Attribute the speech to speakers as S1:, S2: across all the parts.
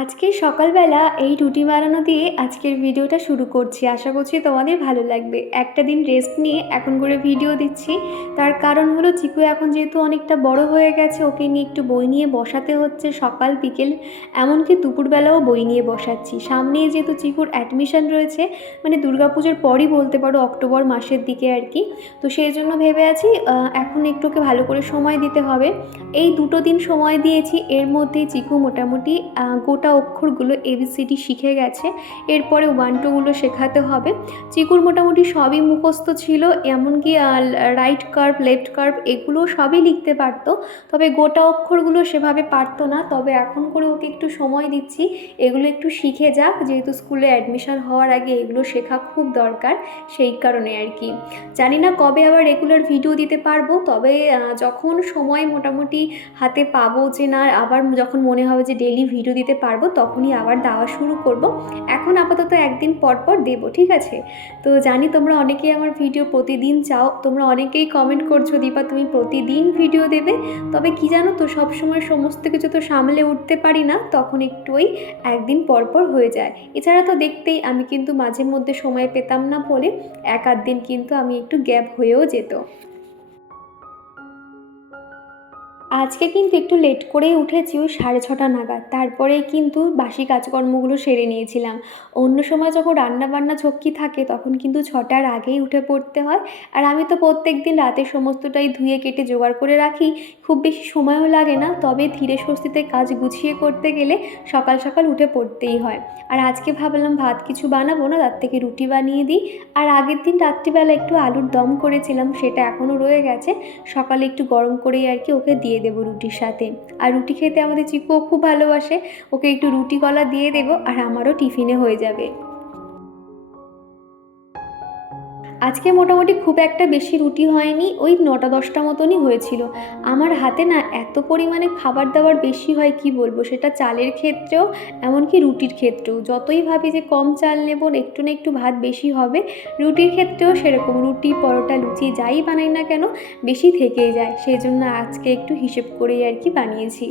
S1: আজকে সকালবেলা এই রুটি বানানো দিয়ে আজকের ভিডিওটা শুরু করছি। আশা করছি তোমাদের ভালো লাগবে। একটা দিন রেস্ট নিয়ে এখন করে ভিডিও দিচ্ছি। তার কারণ হলো চিকু এখন যেহেতু অনেকটা বড় হয়ে গেছে ওকে নিয়ে একটু বই নিয়ে বসাতে হচ্ছে সকাল বিকেল। এমনকি দুপুরবেলাও বই নিয়ে বসাচ্ছি। সামনেই যেহেতু চিকুর অ্যাডমিশন রয়েছে মানে দুর্গাপুজোর পরই বলতে পারো অক্টোবর মাসের দিকে আর কি। তো সেই জন্য ভেবে আছি এখন একটু ওকে ভালো করে সময় দিতে হবে। এই দুটো দিন সময় দিয়েছি এর মধ্যেই চিকু মোটামুটি আহ, গোটা অক্ষরগুলো এবিসিডি শিখে গেছে। এরপরে ওয়ান টুগুলো শেখাতে হবে। চিকুর মোটামুটি সবই মুখস্থ ছিল, এমনকি রাইট কার্ভ লেফট কার্ভ এগুলো সবই লিখতে পারতো। তবে গোটা অক্ষরগুলো সেভাবে পারতো না। তবে এখন করে ওকে একটু সময় দিচ্ছি। এগুলো একটু শিখে যাক। যেহেতু স্কুলে অ্যাডমিশন হওয়ার আগে এগুলো শেখা খুব দরকার, সেই কারণে আর কি। জানি না কবে আবার রেগুলার ভিডিও দিতে পারব। তবে যখন সময় মোটামুটি হাতে পাবো যে না, আবার যখন মনে হবে যে ডেলি ভিডিও দিতে পারব তখনই আবার দেওয়া শুরু করব। এখন আপাতত একদিন পর পর দেবো, ঠিক আছে? তো জানি তোমরা অনেকেই আমার ভিডিও প্রতিদিন চাও, তোমরা অনেকেই কমেন্ট করছ, দীপা তুমি প্রতিদিন ভিডিও দেবে। তবে কি জানো তো, সবসময় সমস্ত কিছু তো সামলে উঠতে পারি না, তখন একটু ওই একদিন পর পর হয়ে যায়। এছাড়া তো দেখতেই আমি কিন্তু মাঝে মধ্যে সময় পেতাম না বলে, এক আধ দিন কিন্তু আমি একটু গ্যাপ হয়েও যেত। আজকে কিন্তু একটু লেট করেই উঠেছি ওই সাড়ে ছটা নাগাদ। তারপরেই কিন্তু বাসি কাজকর্মগুলো সেরে নিয়েছিলাম। অন্য সময় যখন রান্না বান্না ঝক্কি থাকে, তখন কিন্তু ছটার আগেই উঠে পড়তে হয়। আর আমি তো প্রত্যেক দিন রাতে সমস্তটাই ধুয়ে কেটে জোগাড় করে রাখি। খুব বেশি সময়ও লাগে না, তবে ধীরে স্বস্তিতে কাজ গুছিয়ে করতে গেলে সকাল সকাল উঠে পড়তেই হয়। আর আজকে ভাবলাম ভাত কিছু বানাবো না, তার থেকে রুটি বানিয়ে দিই। আর আগের দিন রাত্রিবেলা একটু আলুর দম করেছিলাম, সেটা এখনও রয়ে গেছে। সকালে একটু গরম করেই আর কি ওকে দিয়ে দেবো রুটির সাথে। আর রুটি খেতে আমাদের চিকুও খুব ভালোবাসে। ওকে একটু রুটি কলা দিয়ে দেবো আর আমারও টিফিনে হয়ে যাবে। আজকে মোটামুটি খুব একটা বেশি রুটি হয়নি, ওই নটা দশটা মতনই হয়েছিল। আমার হাতে না এত পরিমাণে খাবার দাবার বেশি হয়, কি বলব? সেটা চালের ক্ষেত্রেও, এমনকি রুটির ক্ষেত্রেও। যতই ভাবি যে কম চাল নেব, একটু না একটু ভাত বেশি হবে, রুটির ক্ষেত্রেও সেরকম। রুটি, পরোটা, লুচি যাই বানাই না কেন, বেশি থেকেই যায়। সেই জন্য আজকে একটু হিসেব করেই আর কি বানিয়েছি।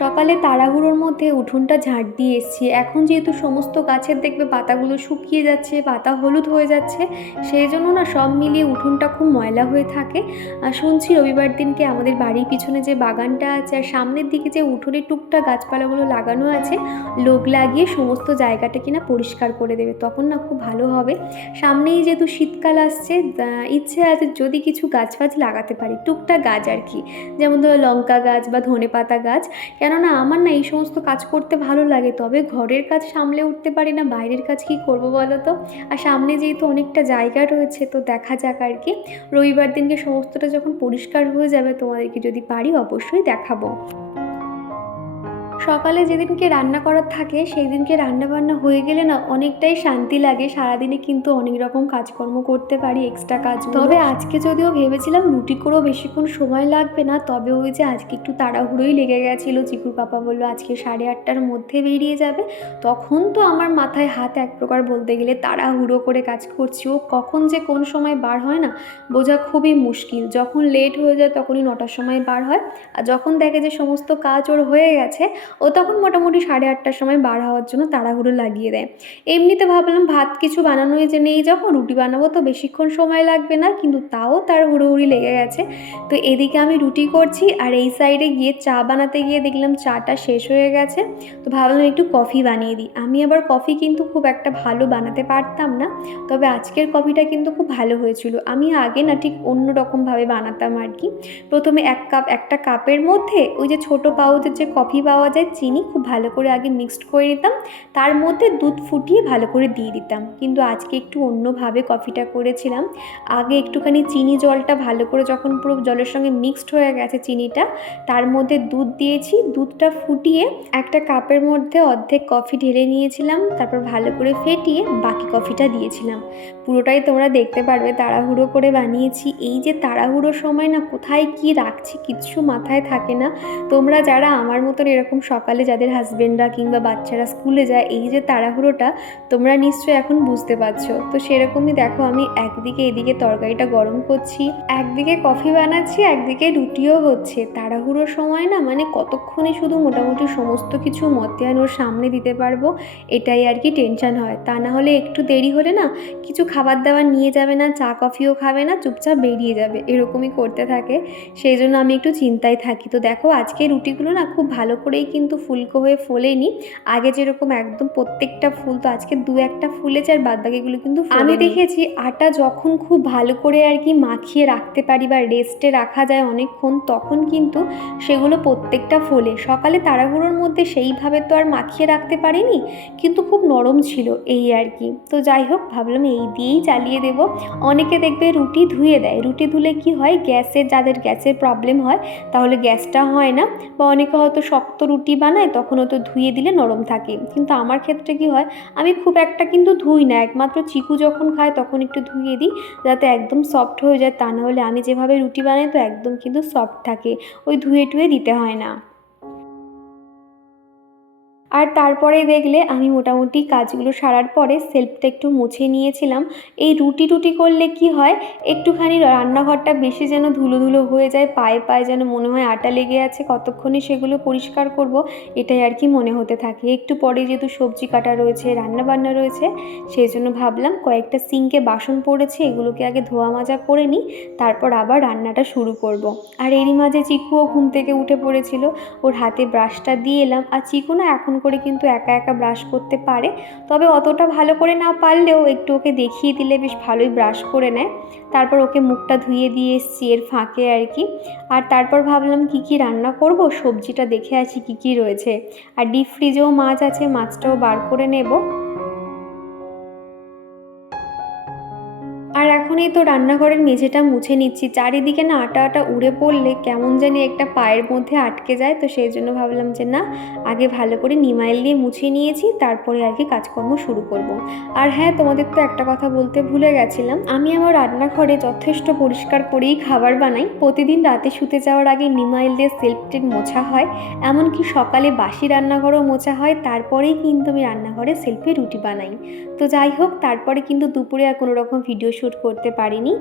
S1: সকালে তাড়াহুড়োর মধ্যে উঠোনটা ঝাঁট দিয়ে এসেছি। এখন যেহেতু সমস্ত গাছের দেখবে পাতাগুলো শুকিয়ে যাচ্ছে, পাতা হলুদ হয়ে যাচ্ছে, সেই জন্য না সব মিলিয়ে উঠোনটা খুব ময়লা হয়ে থাকে। আর শুনছি রবিবার দিনকে আমাদের বাড়ির পিছনে যে বাগানটা আছে, আর সামনের দিকে যে উঠোনে টুকটা গাছপালাগুলো লাগানো আছে, লোক লাগিয়ে সমস্ত জায়গাটা কিনা পরিষ্কার করে দেবে, তখন না খুব ভালো হবে। সামনেই যেহেতু শীতকাল আসছে ইচ্ছে আছে যদি কিছু গাছ ফাছ লাগাতে পারি টুকটা গাছ আর কি। যেমন ধরো লঙ্কা গাছ বা ধনে পাতা গাছ। কেননা আমার না এই সমস্ত কাজ করতে ভালো লাগে। তবে ঘরের কাজ সামলে উঠতে পারি না, বাইরের কাজ কি করব বলো তো আর সামনে যেহেতু অনেকটা জায়গা রয়েছে, তো দেখা যাক আর কি। রবিবার দিনকে সমস্তটা যখন পরিষ্কার হয়ে যাবে তোমাদেরকে যদি পারি, অবশ্যই দেখাবো। সকালে যেদিনকে রান্না করার থাকে সেই দিনকে রান্না বান্না হয়ে গেলে না অনেকটাই শান্তি লাগে। সারাদিনে কিন্তু অনেক রকম কাজকর্ম করতে পারি এক্সট্রা কাজ তবে আজকে যদিও ভেবেছিলাম রুটি করেও বেশিক্ষণ সময় লাগবে না, তবে ওই যে আজকে একটু তাড়াহুড়োই লেগে গেছিল। চিকুর পাপা বলল, আজকে সাড়ে আটটার মধ্যে বেরিয়ে যাবে। তখন তো আমার মাথায় হাত এক প্রকার বলতে গেলে তাড়াহুড়ো করে কাজ করছি। ও কখন যে কোন সময় বার হয় না, বোঝা খুবই মুশকিল। যখন লেট হয়ে যায় তখনই নটার সময় বার হয়। আর যখন দেখে যে সমস্ত কাজ ওর হয়ে গেছে ও তখন মোটামুটি সাড়ে আটটার সময় বার হওয়ার জন্য তাড়াহুড়ো লাগিয়ে দেয়। এমনিতে ভাবলাম ভাত কিছু বানানোই যে নেই যখন, রুটি বানাবো তো বেশিক্ষণ সময় লাগবে না, কিন্তু তাও তার হুড়োহুড়ি লেগে গেছে। তো এদিকে আমি রুটি করছি আর এই সাইডে গিয়ে চা বানাতে গিয়ে দেখলাম চাটা শেষ হয়ে গেছে। তো ভাবলাম একটু কফি বানিয়ে দিই। আমি আবার কফি কিন্তু খুব একটা ভালো বানাতে পারতাম না, তবে আজকের কফিটা কিন্তু খুব ভালো হয়েছিল। আমি আগে না ঠিক অন্য রকমভাবে বানাতাম আর কি। প্রথমে এক কাপ, একটা কাপের মধ্যে ওই যে ছোটো পাউচের যে কফি পাওয়া যায় চিনি খুব ভালো করে আগে মিক্সড করে নিতাম। তার মধ্যে দুধ ফুটিয়ে ভালো করে দিয়ে দিতাম। কিন্তু আজকে একটু অন্যভাবে কফিটা করেছিলাম। আগে একটুখানি চিনি জলটা ভালো করে যখন পুরো জলের সঙ্গে মিক্সড হয়ে গেছে চিনিটা, তার মধ্যে দুধ দিয়েছি। দুধটা ফুটিয়ে একটা কাপের মধ্যে অর্ধেক কফি ঢেলে নিয়েছিলাম। তারপর ভালো করে ফেটিয়ে বাকি কফিটা দিয়েছিলাম। পুরোটাই তোমরা দেখতে পারবে, তাড়াহুড়ো করে বানিয়েছি। এই যে তাড়াহুড়োর সময় না কোথায় কি রাখছি, কিচ্ছু মাথায় থাকে না। তোমরা যারা আমার মতন এরকম সকালে যাদের হাজবেন্ডরা কিংবা বাচ্চারা স্কুলে যায়, এই যে তাড়াহুড়োটা, তোমরা নিশ্চয়ই এখন বুঝতে পারছ। তো সেরকমই দেখো, আমি একদিকে এদিকে তরকারিটা গরম করছি, একদিকে কফি বানাচ্ছি, একদিকে রুটিও হচ্ছে। তাড়াহুড়োর সময় না মানে কতক্ষণে শুধু মোটামুটি সমস্ত কিছু মতিয়ান ওর সামনে দিতে পারব, এটাই আর কি টেনশন হয়। তা না হলে একটু দেরি হলে না, কিছু খাবার দাবার নিয়ে যাবে না, চা কফিও খাবে না, চুপচাপ বেরিয়ে যাবে, এরকমই করতে থাকে। সেই জন্য আমি একটু চিন্তায় থাকি। তো দেখো আজকে রুটিগুলো না খুব ভালো করেই কিন্তু ফুলকো হয়ে ফোলেনি। আগে যেরকম একদম প্রত্যেকটা ফুল তো আজকে দু একটা ফুলেছে আর বাদ বাকিগুলো কিন্তু আমি দেখেছি আটা যখন খুব ভালো করে আর কি মাখিয়ে রাখতে পারি বা রেস্টে রাখা যায় অনেকক্ষণ তখন কিন্তু সেগুলো প্রত্যেকটা ফোলে। সকালে তাড়াহুড়োর মধ্যে সেইভাবে তো আর মাখিয়ে রাখতে পারিনি কিন্তু খুব নরম ছিল এই আর কি। তো যাই হোক ভাবলাম এই দিয়েই চালিয়ে দেব। অনেকে দেখবে রুটি ধুয়ে দেয়। রুটি ধুলে কি হয় গ্যাসের যাদের গ্যাসের প্রবলেম হয় তাহলে গ্যাসটা হয় না বা অনেকে হয়তো শক্ত রুটি বানায়, তখন তো ধুয়ে দিলে নরম থাকে। কিন্তু আমার ক্ষেত্রে কি হয়, আমি খুব একটা কিন্তু ধুই না। একমাত্র চিকু যখন খায়, তখন একটু ধুয়ে দিই, যাতে একদম সফট হয়ে যায়। তা না হলে আমি যেভাবে রুটি বানাই, তো একদম কিন্তু সফট থাকে। ওই ধুয়ে টুয়ে দিতে হয় না। আর তারপরে দেখলে আমি মোটামুটি কাজগুলো সারার পরে সেলফটা একটু মুছে নিয়েছিলাম এই রুটি টুটি করলে কি হয়, একটুখানি রান্নাঘরটা বেশি যেন ধুলো ধুলো হয়ে যায়, পায়ে পায়ে যেন মনে হয় আটা লেগে আছে, কতক্ষণে সেগুলো পরিষ্কার করব এটাই আর কি মনে হতে থাকে একটু পরে যেহেতু সবজি কাটা রয়েছে রান্না বান্না রয়েছে, সেই জন্য ভাবলাম কয়েকটা সিঙ্কে বাসন পড়েছে, এগুলোকে আগে ধোয়া মাজা করে নিই, তারপর আবার রান্নাটা শুরু করব। আর এরই মাঝে চিকুও ঘুম থেকে উঠে পড়েছিল, ওর হাতে ব্রাশটা দিয়ে এলাম, আর চিকু না এখন করে কিন্তু একা একা ব্রাশ করতে পারে। তবে অতটা ভালো করে না পারলেও একটু ওকে দেখিয়ে দিলে বেশ ভালোই ব্রাশ করে নেয়। তারপর ওকে মুখটা ধুয়ে দিয়ে এসছি এর ফাঁকে আর কি। আর তারপর ভাবলাম কি কি রান্না করব, সবজিটা দেখে আছি কি কি রয়েছে। আর ডিপ ফ্রিজেও মাছ আছে, মাছটাও বার করে নেব। এখনই তো রান্নাঘরের মেঝেটা মুছে নিচ্ছি। চারিদিকে না আটা আটা উড়ে পড়লে কেমন জানি একটা পায়ের মধ্যে আটকে যায়। তো সেই জন্য ভাবলাম যে না, আগে ভালো করে নিমাইল দিয়ে মুছে নিয়েছি, তারপরে আর কি কাজকর্ম শুরু করব। আর হ্যাঁ তোমাদের তো একটা কথা বলতে ভুলে গেছিলাম। আমি আমার রান্নাঘরে যথেষ্ট পরিষ্কার করেই খাবার বানাই। প্রতিদিন রাতে শুতে যাওয়ার আগে নিমাইল দিয়ে সেলফ টেন মোছা হয়। এমনকি সকালে বাসি রান্নাঘরও মোছা হয়। তারপরেই কিন্তু আমি রান্নাঘরে সেলফে রুটি বানাই। তো যাই হোক, তারপরে কিন্তু দুপুরে আর কোনো রকম ভিডিও শ্যুট করতে পারিনি,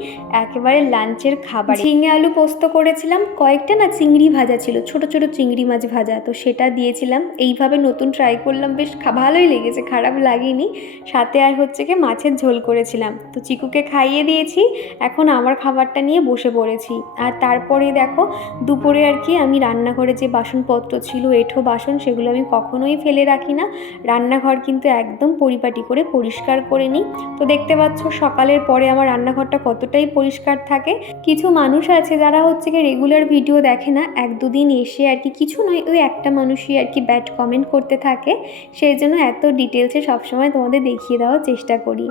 S1: একেবারে লাঞ্চের খাবার। ঝিঙে আলু পোস্ত করেছিলাম, কয়েকটা না চিংড়ি ভাজা ছিল, ছোট ছোট চিংড়ি মাছ ভাজা, তো সেটা দিয়েছিলাম। এইভাবে নতুন ট্রাই করলাম, বেশ ভালোই লেগেছে, খারাপ লাগেনি। সাথে আর হচ্ছে কি মাছের ঝোল করেছিলাম, তো চিকুকে খাইয়ে দিয়েছি, এখন আমার খাবারটা নিয়ে বসে পড়েছি। আর তারপরে দেখো, দুপুরে আর কি আমি রান্নাঘরে যে বাসনপত্র ছিল, এঁঠো বাসন, সেগুলো আমি কখনোই ফেলে রাখি না। রান্নাঘর কিন্তু একদম পরিপাটি করে পরিষ্কার করে নিই। তো দেখতে পাচ্ছ, সকালের পরে আমার রান্নাঘরটা কতটাই পরিষ্কার থাকে। কিছু মানুষ আছে যারা হচ্ছে কি রেগুলার ভিডিও দেখে না, এক দুদিন এসে আর কি কিছু নয়, ওই একটা মানুষই আর কি ব্যাড কমেন্ট করতে থাকে। সেই জন্য এত ডিটেলসে সবসময় তোমাদের দেখিয়ে দেওয়ার চেষ্টা করি।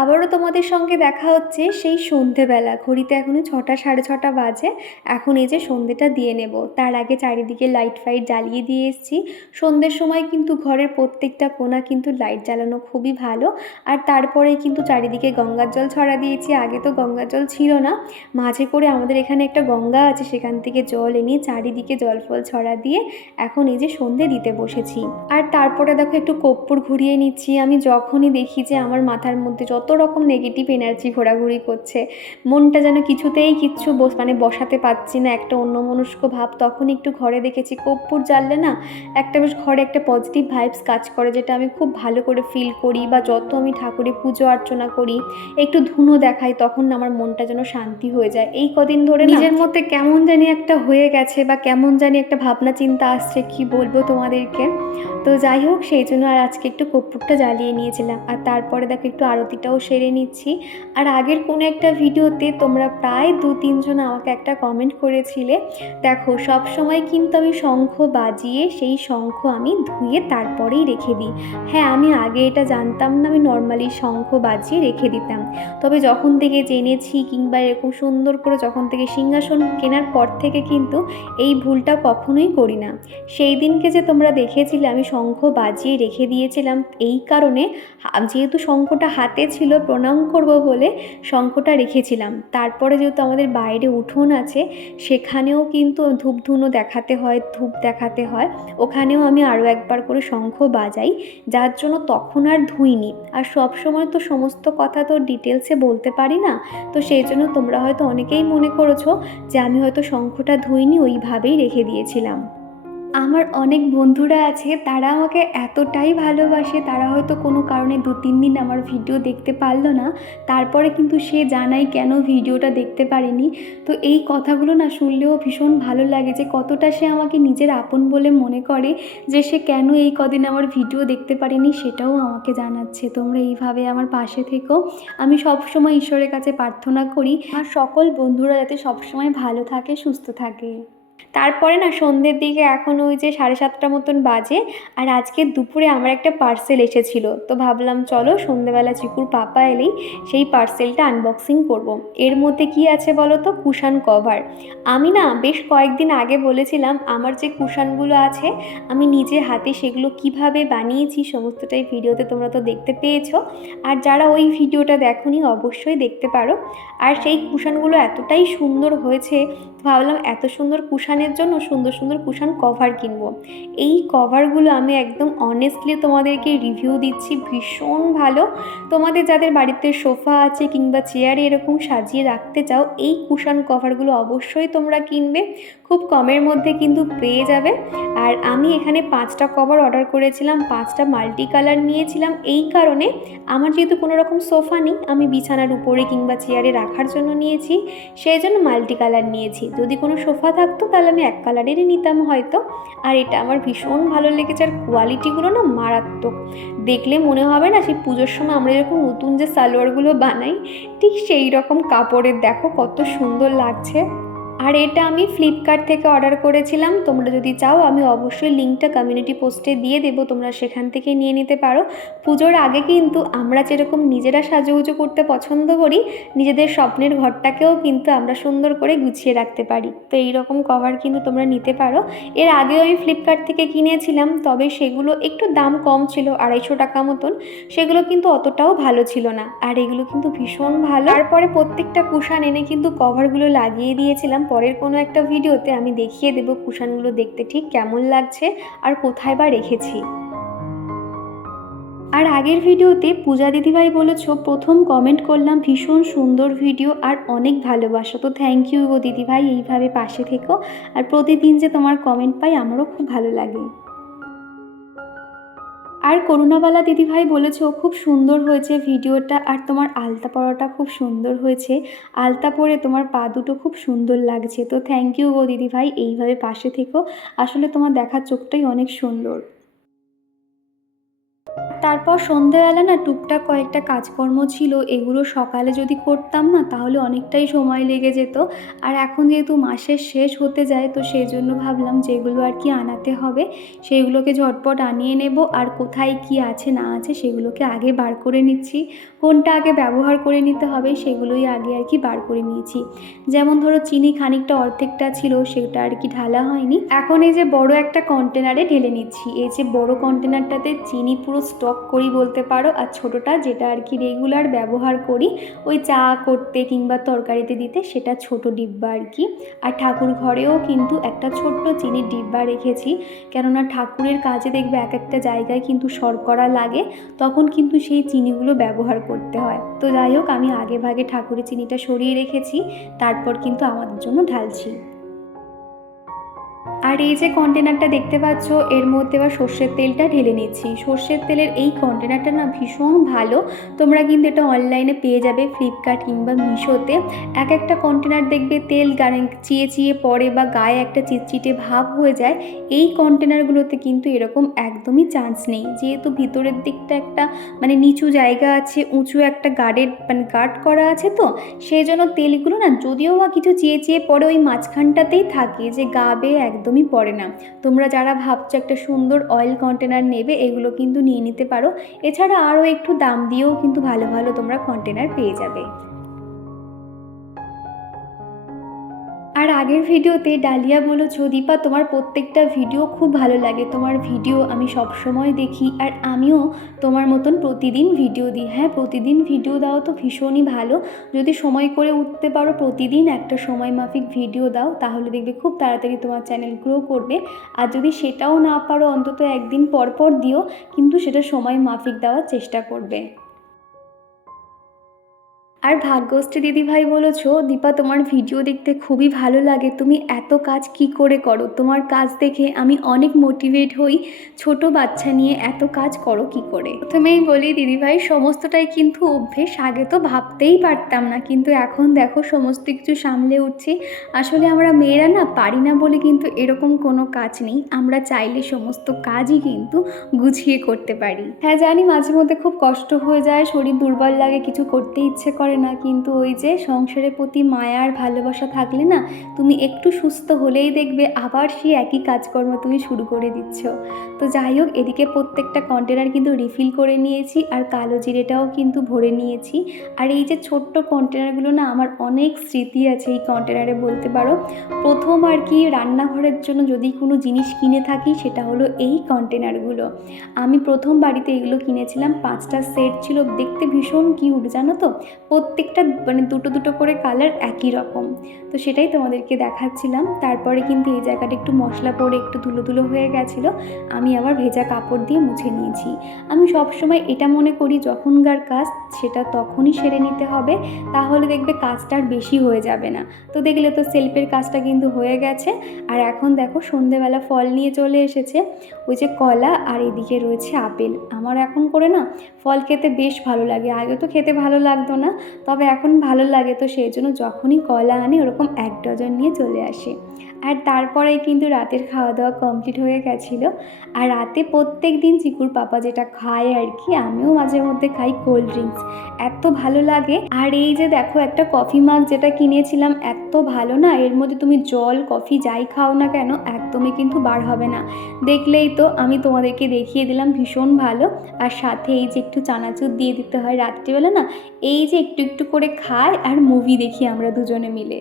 S1: আবারও তোমাদের সঙ্গে দেখা হচ্ছে সেই সন্ধেবেলা। ঘড়িতে এখনও ছটা, সাড়ে ছটা বাজে। এখন এই যে সন্ধেটা দিয়ে নেব। তার আগে চারিদিকে লাইট ফাইট জ্বালিয়ে দিয়ে এসেছি। সন্ধ্যের সময় কিন্তু ঘরের প্রত্যেকটা কোনা কিন্তু লাইট জ্বালানো খুবই ভালো। আর তারপরে কিন্তু চারিদিকে গঙ্গার জল ছড়া দিয়েছি। আগে তো গঙ্গার জল ছিল না। মাঝে করে আমাদের এখানে একটা গঙ্গা আছে, সেখান থেকে জল এনে চারিদিকে জল ফল ছড়া দিয়ে এখন এই যে সন্ধে দিতে বসেছি। আর তারপরে দেখো একটু কর্পূর ঘুরিয়ে নিচ্ছি। আমি যখনই দেখি যে আমার মাথার মধ্যে যত রকম নেগেটিভ এনার্জি ঘোরাঘুরি করছে। মনটা যেন কিছুতেই কিচ্ছু মানে বসাতে পারছি না। একটা অন্যমনস্ক ভাব তখন একটু ঘরে দেখেছি, কর্পূর জ্বাললে না একটা বেশ ঘরে একটা পজিটিভ ভাইবস কাজ করে, যেটা আমি খুব ভালো করে ফিল করি বা যত আমি ঠাকুরের পুজো অর্চনা করি, একটু ধুনো দেখাই, তখন আমার মনটা যেন শান্তি হয়ে যায়। এই কদিন ধরে নিজের মধ্যে কেমন জানি একটা হয়ে গেছে বা কেমন জানি একটা ভাবনা চিন্তা আসছে, কি বলব তোমাদেরকে? তো যাই হোক, সেই জন্য আর আজকে একটু কর্পূরটা জ্বালিয়ে নিয়েছিলাম। আর তারপরে দেখো একটু আরতিটাও সেরে নিচ্ছি। আর আগের কোনো একটা ভিডিওতে তোমরা প্রায় দু তিনজন আমাকে একটা কমেন্ট করেছিলে, দেখো, সব সময় কিন্তু আমি শঙ্খ বাজিয়ে সেই শঙ্খ আমি ধুয়ে তারপরেই রেখে দিই। হ্যাঁ আমি আগে এটা জানতাম না, আমি নর্মালি শঙ্খ বাজিয়ে রেখে দিতাম। তবে যখন থেকে জেনেছি কিংবা এরকম সুন্দর করে যখন থেকে সিংহাসন কেনার পর থেকে কিন্তু এই ভুলটা কখনোই করি না। সেই দিনকে যে তোমরা দেখেছিলে, আমি শঙ্খ বাজিয়ে রেখে দিয়েছিলাম, এই কারণে যেহেতু শঙ্খটা হাতে ছিল ছিল প্রণাম করব বলে শঙ্খটা রেখেছিলাম। তারপরে যেহেতু আমাদের বাইরে উঠোন আছে, সেখানেও কিন্তু ধূপ ধুনো দেখাতে হয়, ধূপ দেখাতে হয়। ওখানেও আমি আরও একবার করে শঙ্খ বাজাই, যার জন্য তখন আর ধুইনি। আর সব সময় তো সমস্ত কথা তো ডিটেলসে বলতে পারি না, তো সেই জন্য তোমরা হয়তো অনেকেই মনে করেছ যে আমি হয়তো শঙ্খটা ধুইনি, ওইভাবেই রেখে দিয়েছিলাম। আমার অনেক বন্ধুরা আছে, তারা আমাকে এতটাই ভালোবাসে, তারা হয়তো কোনো কারণে দু তিন দিন আমার ভিডিও দেখতে পারল না। তারপরে কিন্তু সে জানাই কেন ভিডিওটা দেখতে পারেনি। তো এই কথাগুলো না শুনলেও ভীষণ ভালো লাগে যে কতটা সে আমাকে নিজের আপন বলে মনে করে যে সে কেন এই কদিন আমার ভিডিও দেখতে পারেনি সেটাও আমাকে জানাচ্ছে। তোমরা এইভাবে আমার পাশে থেকো। আমি সবসময় ঈশ্বরের কাছে প্রার্থনা করি। আর সকল বন্ধুরা যাতে সবসময় ভালো থাকে, সুস্থ থাকে। তারপরে না সন্ধ্যের দিকে এখন ওই যে সাড়ে সাতটা মতন বাজে আর আজকে দুপুরে আমার একটা পার্সেল এসেছিল। তো ভাবলাম চলো সন্ধেবেলা চিকুর পাপা এলেই সেই পার্সেলটা আনবক্সিং করব। এর মধ্যে কি আছে বলো তো? কুশান কভার আমি না বেশ কয়েকদিন আগে বলেছিলাম আমার যে কুশানগুলো আছে, আমি নিজে হাতে সেগুলো কীভাবে বানিয়েছি সমস্তটাই ভিডিওতে তোমরা তো দেখতে পেয়েছ। আর যারা ওই ভিডিওটা দেখোনি অবশ্যই দেখতে পারো। আর সেই কুশানগুলো এতটাই সুন্দর হয়েছে, ভাবলাম এত সুন্দর কুশানের জন্য সুন্দর সুন্দর কুশান কভার কিনবো। এই কভারগুলো আমি একদম অনেস্টলি তোমাদেরকে রিভিউ দিচ্ছি, ভীষণ ভালো। তোমাদের যাদের বাড়িতে সোফা আছে কিংবা চেয়ারে এরকম সাজিয়ে রাখতে চাও, এই কুশান কভারগুলো অবশ্যই তোমরা কিনবে। খুব কমের মধ্যে কিন্তু পেয়ে যাবে। আর আমি এখানে পাঁচটা কভার অর্ডার করেছিলাম, পাঁচটা মাল্টি কালার নিয়েছিলাম। এই কারণে আমার যেহেতু কোনো রকম সোফা নেই, আমি বিছানার উপরে কিংবা চেয়ারে রাখার জন্য নিয়েছি। সেই জন্য মাল্টি কালার নিয়েছি। যদি কোনো সোফা থাকতো তাহলে আমি এক কালারেরই নিতাম হয়তো। আর এটা আমার ভীষণ ভালো লেগেছে, আর কোয়ালিটিগুলো না মারাত্মক। দেখলে মনে হবে না সেই পুজোর সময় আমরা যখন নতুন যে সালোয়ারগুলো বানাই, ঠিক সেই রকম কাপড়ের। দেখো কত সুন্দর লাগছে। আর এটা আমি ফ্লিপকার্ট থেকে অর্ডার করেছিলাম। তোমরা যদি চাও, আমি অবশ্যই লিঙ্কটা কমিউনিটি পোস্টে দিয়ে দেবো। তোমরা সেখান থেকে নিয়ে নিতে পারো। পুজোর আগে কিন্তু আমরা যেরকম নিজেরা সাজুগুজু করতে পছন্দ করি, নিজেদের স্বপ্নের ঘরটাকেও কিন্তু আমরা সুন্দর করে গুছিয়ে রাখতে পারি। তো এই রকম কভার কিন্তু তোমরা নিতে পারো। এর আগেও আমি ফ্লিপকার্ট থেকে কিনেছিলাম, তবে সেগুলো একটু দাম কম ছিল, আড়াইশো টাকা মতন। সেগুলো কিন্তু অতটাও ভালো ছিল না। আর এগুলো কিন্তু ভীষণ ভালো। তারপরে প্রত্যেকটা কুশান এনে কিন্তু কভারগুলো লাগিয়ে দিয়েছিলাম। পরের কোনো একটা ভিডিওতে আমি দেখিয়ে দেব কুশানগুলো দেখতে ঠিক কেমন লাগছে আর কোথায় বা রেখেছি। আর আগের ভিডিওতে পূজা দিদিভাই বলেছ, প্রথম কমেন্ট করলাম, ভীষণ সুন্দর ভিডিও আর অনেক ভালোবাসা। তো থ্যাংক ইউ গো দিদিভাই, এইভাবে পাশে থেকো। আর প্রতিদিন যে তোমার কমেন্ট পাই, আমারও খুব ভালো লাগে। আর করুণাবালা দিদিভাই বলেছে খুব সুন্দর হয়েছে ভিডিওটা আর তোমার আলতা পরাটা খুব সুন্দর হয়েছে। আলতা পরে তোমার পা দুটো খুব সুন্দর লাগছে। তো থ্যাংক ইউ গো দিদিভাই, এইভাবে পাশে থেকো। আসলে তোমার দেখার চোখটাই অনেক সুন্দর। তারপর সন্ধেবেলা না টুকটাক কয়েকটা কাজকর্ম ছিল, এগুলো সকালে যদি করতাম না তাহলে অনেকটাই সময় লেগে যেত। আর এখন যেহেতু মাসের শেষ হতে যায়, তো সেই জন্য ভাবলাম যেগুলো আর কি আনাতে হবে। সেইগুলোকে ঝটপট আনিয়ে নেব, আর কোথায় কি আছে না আছে সেগুলোকে আগে বার করে নিচ্ছি। কোনটা আগে ব্যবহার করে নিতে হবে সেগুলোই আগে আর কি বার করে নিয়েছি। যেমন ধরো চিনি খানিকটা অর্ধেকটা ছিল, সেটা আর কি ঢালা হয়নি। এখন এই যে বড় একটা কন্টেনারে ঢেলে নিচ্ছি। এই যে বড় কন্টেনারটাতে চিনি পুরো স্টক করি বলতে পারো, আর ছোটোটা যেটা আর কি রেগুলার ব্যবহার করি, ওই চা করতে কিংবা তরকারিতে দিতে, সেটা ছোট ডিব্বা আর কি। আর ঠাকুর ঘরেও কিন্তু একটা ছোট্ট চিনির ডিব্বা রেখেছি, কেননা ঠাকুরের কাজে দেখবে এক একটা জায়গায় কিন্তু শর্করা লাগে, তখন কিন্তু সেই চিনিগুলো ব্যবহার করতে হয়। তো যাই হোক, আমি আগে ভাগে ঠাকুরের চিনিটা সরিয়ে রেখেছি, তারপর কিন্তু আমাদের জন্য ঢালছি। আর এই যে কন্টেনারটা দেখতে পাচ্ছ, এর মধ্যে এবার সর্ষের তেলটা ঢেলে নিচ্ছি। সর্ষের তেলের এই কন্টেনারটা না ভীষণ ভালো। তোমরা কিন্তু এটা অনলাইনে পেয়ে যাবে ফ্লিপকার্ট কিংবা মিশোতে। এক একটা কন্টেনার দেখবে তেল চিয়ে চিয়ে পড়ে বা গায়ে একটা চিটচিটে ভাব হয়ে যায়। এই কন্টেনারগুলোতে কিন্তু এরকম একদমই চান্স নেই। যেহেতু ভিতরের দিকটা একটা মানে নিচু জায়গা আছে, উঁচু একটা গার্ডের মানে গার্ড করা আছে তো, সেই জন্য তেলগুলো না যদিও বা কিছু চিয়ে চিয়ে পড়ে ওই মাঝখানটাতেই থাকে যে গা বেয়ে একদমই পড়ে না। তোমরা যারা ভাবছ একটা সুন্দর অয়েল কন্টেনার নেবে, এগুলো কিন্তু নিয়ে নিতে পারো। এছাড়া আরও একটু দাম দিয়েও কিন্তু ভালো ভালো তোমরা কন্টেনার পেয়ে যাবে।
S2: আর আগের ভিডিওতে ডালিয়া বলেছ দীপা তোমার প্রত্যেকটা ভিডিও খুব ভালো লাগে। তোমার ভিডিও আমি সব সময় দেখি আর আমিও তোমার মতন প্রতিদিন ভিডিও দিই। হ্যাঁ প্রতিদিন ভিডিও দাও তো ভীষণই ভালো। যদি সময় করে উঠতে পারো প্রতিদিন একটা সময় মাফিক ভিডিও দাও, তাহলে দেখবে খুব তাড়াতাড়ি তোমার চ্যানেল গ্রো করবে। আর যদি সেটাও না পারো, অন্তত একদিন পর পর দিও, কিন্তু সেটা সময় মাফিক দেওয়ার চেষ্টা করবে। আর ভাগ্যশ্রী দিদিভাই বলেছ, দীপা, তোমার ভিডিও দেখতে খুবই ভালো লাগে। তুমি এত কাজ কি করে করো? তোমার কাজ দেখে আমি অনেক মোটিভেট হই। ছোট বাচ্চা নিয়ে এত কাজ করো কি করে? প্রথমেই বলি, দিদিভাই, সমস্তটাই কিন্তু অভ্যেস। আগে তো ভাবতেই পারতাম না। কিন্তু এখন দেখো, সমস্ত কিছু সামলে উঠছি। আসলে আমরা মেয়েরা না পারি না বলে কিন্তু এরকম কোনো কাজ নেই। আমরা চাইলে সমস্ত কাজই কিন্তু গুছিয়ে করতে পারি। হ্যাঁ জানি মাঝে মধ্যে খুব কষ্ট হয়ে যায়, শরীর দুর্বল লাগে, কিছু করতে ইচ্ছে করে না, কিন্তু ওই যে সংসারের প্রতি মায়া আর ভালোবাসা থাকলে না, তুমি একটু সুস্থ হলেই দেখবে আবার সেই একই কাজকর্ম তুমি শুরু করে দিচ্ছ। তো যাই হোক, এদিকে প্রত্যেকটা কন্টেনার কিন্তু রিফিল করে নিয়েছি আর কালো জিরেটাও কিন্তু ভরে নিয়েছি। আর এই যে ছোট্ট কন্টেনারগুলো না, আমার অনেক স্মৃতি আছে এই কন্টেনারে বলতে পারো। প্রথম আর কি রান্নাঘরের জন্য যদি কোনো জিনিস কিনে থাকি, সেটা হলো এই কন্টেনারগুলো আমি প্রথম বাড়িতে এগুলো কিনেছিলাম, পাঁচটা সেট ছিল, দেখতে ভীষণ কিউট জানো তো? প্রত্যেকটা মানে দুটো দুটো করে কালার একই রকম। তো সেটাই তোমাদেরকে দেখাচ্ছিলাম। তারপরে কিন্তু এই জায়গাটা একটু মশলা পড়ে, একটু ধুলো ধুলো হয়ে গেছিল, আমি আবার ভেজা কাপড় দিয়ে মুছে নিয়েছি। আমি সবসময় এটা মনে করি, যখনকার কাজ সেটা তখনই সেরে নিতে হবে, তাহলে দেখবে কাজটা আর বেশি হয়ে যাবে না। তো দেখলে তো সেলফের কাজটা কিন্তু হয়ে গেছে। আর এখন দেখো সন্ধেবেলা ফল নিয়ে চলে এসেছে। ওই যে কলা আর এদিকে রয়েছে আপেল। আমার এখন করে না ফল খেতে বেশ ভালো লাগে। আগে তো খেতে ভালো লাগতো না। তবে এখন ভালো লাগে তো সেই জন্য যখনই কলা আনি ওরকম এক ডজন নিয়ে চলে আসে। আর তারপরেই কিন্তু রাতের খাওয়া দাওয়া কমপ্লিট হয়ে গেছিল। আর রাতে প্রত্যেক দিন চিকুর পাপা যেটা খায় আর কি, আমিও মাঝে মধ্যে খাই কোল্ড ড্রিঙ্কস এত ভালো লাগে। আর এই যে দেখো, একটা কফি মাগ যেটা কিনেছিলাম, এত ভালো না? এর মধ্যে তুমি জল কফি যাই খাও না কেন, একদমই কিন্তু বার হবে না। দেখলেই তো আমি তোমাদেরকে দেখিয়ে দিলাম, ভীষণ ভালো। আর সাথে এই যে একটু চানাচুর দিয়ে দিতে হয় রাত্রিবেলা না, এই যে একটু একটু করে খায় আর মুভি দেখি আমরা দুজনে মিলে।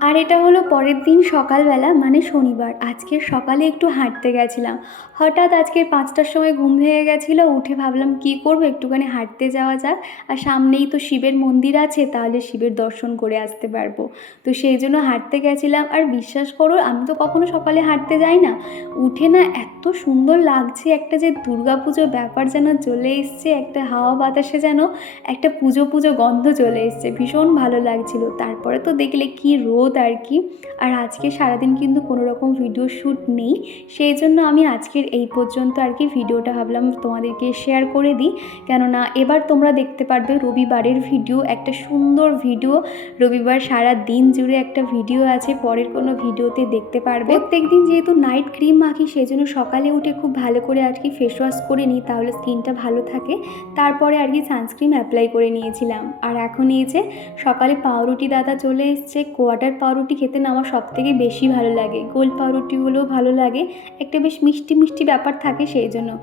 S2: আর এটা হলো পরের দিন সকালবেলা মানে শনিবার। আজকের সকালে একটু হাঁটতে গেছিলাম। হঠাৎ আজকের পাঁচটার সময় ঘুম ভেঙে গেছিল, উঠে ভাবলাম কি করব? একটুখানি হাঁটতে যাওয়া যাক। আর সামনেই তো শিবের মন্দির আছে, তাহলে শিবের দর্শন করে আসতে পারব। তো সেই জন্য হাঁটতে গেছিলাম। আর বিশ্বাস করো, আমি তো কখনো সকালে হাঁটতে যাই না। উঠে না এত সুন্দর লাগছে, একটা যে দুর্গাপুজো ব্যাপার যেন চলে এসছে, একটা হাওয়া বাতাসে যেন একটা পুজো পুজো গন্ধ চলে এসছে। ভীষণ ভালো লাগছিল। তারপরে তো দেখলে কি রোদ আর কি। আর আজকে সারাদিন কিন্তু কোনো রকম ভিডিও শ্যুট নেই। সেই জন্য আমি আজকের এই পর্যন্ত আর কি ভিডিওটা ভাবলাম তোমাদেরকে শেয়ার করে দিই। কেননা এবার তোমরা দেখতে পারবে রবিবারের ভিডিও একটা সুন্দর ভিডিও রবিবার সারা দিন জুড়ে একটা ভিডিও আছে, পরের কোনো ভিডিওতে দেখতে পারবে। প্রত্যেক দিন যেহেতু নাইট ক্রিম মাখি, সেই জন্য সকালে উঠে খুব ভালো করে আর কি ফেস ওয়াশ করে নিই, তাহলে স্কিনটা ভালো থাকে। তারপরে আর কি সানস্ক্রিন অ্যাপ্লাই করে নিয়েছিলাম। আর এখন এই যে সকালে পাউরুটি দাদা চলে এসছে কোয়াটার পাউরুটি খেতে না আমার সব থেকে বেশি ভালো লাগে। গোল পাউরুটিগুলোও ভালো লাগে। একটা বেশ মিষ্টি মিষ্টি ব্যাপার থাকে সেই জন্য।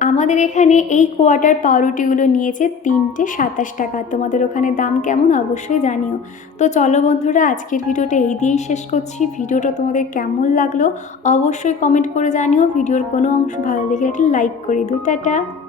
S2: আমাদের এখানে এই কোয়াটার পাউরুটিগুলো নিয়েছে তিনটে সাতাশ টাকা। তোমাদের ওখানে দাম কেমন অবশ্যই জানিও। তো চলো বন্ধুরা, আজকের ভিডিওটা এই দিয়েই শেষ করছি। ভিডিওটা তোমাদের কেমন লাগল অবশ্যই কমেন্ট করে জানিও। ভিডিওর কোনো অংশ ভালো লেগে একটা লাইক করে দিও। টাটা!